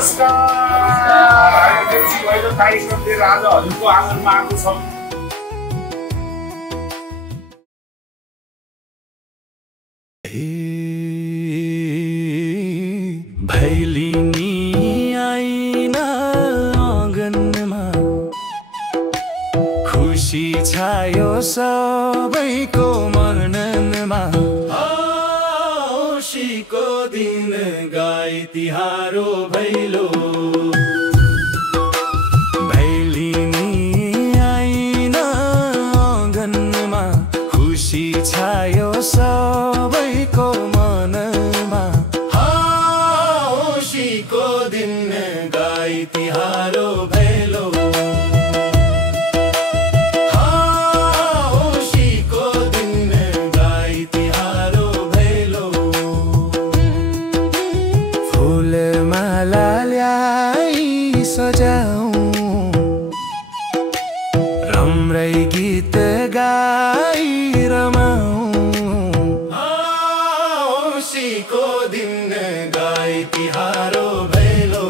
नमस्कार हामी देउसी भैलो कार्यक्रम लिएर आज हजुरको आँगनमा आएको छौँ। भैलिनी आइन आँगनमा खुसी छायो सबैको मननमा। औँसीको दिन गाई तिहारो भैलो भैलिनी आइन आँगनमा खुसी छायो सबैको मनमा। औँसीको दिन गाई तिहारो भैलो औँसीको दिन गाई तिहारो भैलो। फूल माला ल्याई सजाऊं राम्रै गीत गाई रमाऊं। औँसीको दिन गाई तिहारो भैलो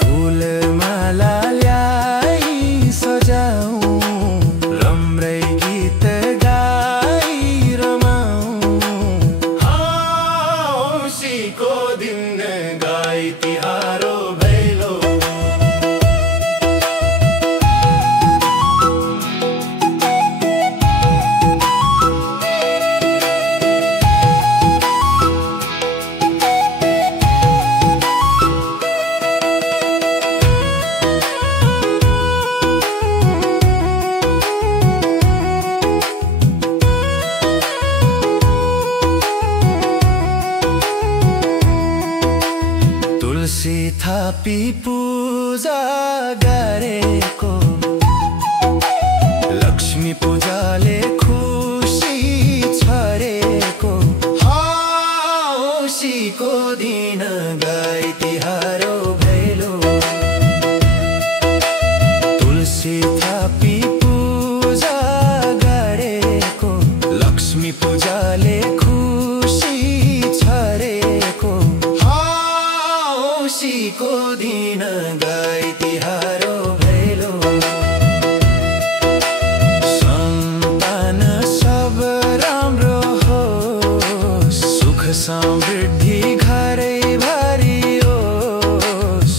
फूल माला ल्याई सजाऊं राम्रै गीत गाई रमाऊं। औँसीको दिन गाई तिहारो भैलो। तुलसी थापी पूजा गरेको लक्ष्मी पूजाले खुसी छरेको। औँसीको दिन गाई तिहारो भैलो तुलसी थापी पूजा गरेको लक्ष्मी पूजाले खुसी छरेको। औँसीको दिन गाई तिहारो भैलो सन्तान सब राम्रो होस् सुख समृद्धि घरै भरि होस्।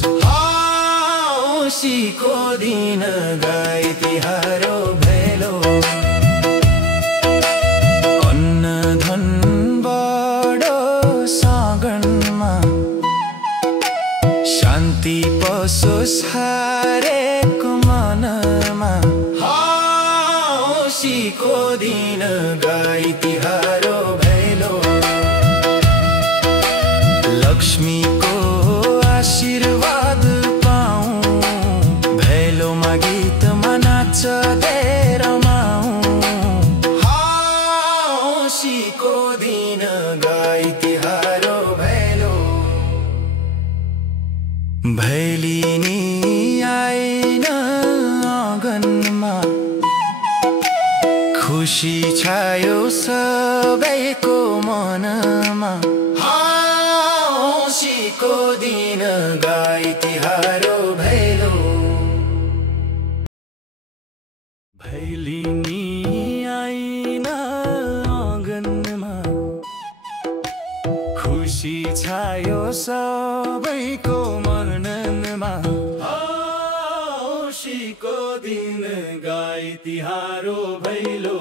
औँसीको दिन गाई तिहारो भैलो अन्न धन बढो सागरमा शान्ति पसोस् हरेक मनमा। औँसीको दिन गाई तिहारो भैलो लक्ष्मीको आशीर्वाद पाऊँ भैलोमा गीतमा नाच्दै रमाऊँ। औँसीको दिन गाई तिहारो भैलो भैलिनी आइन आँगनमा खुसी छायो सबैको मनमा। औँसीको दिन गाई तिहारो भैलो भैलिनी आइन आँगनमा खुसी छायो सबैको मनमा। औँसीको दिन गाई तिहारो भैलो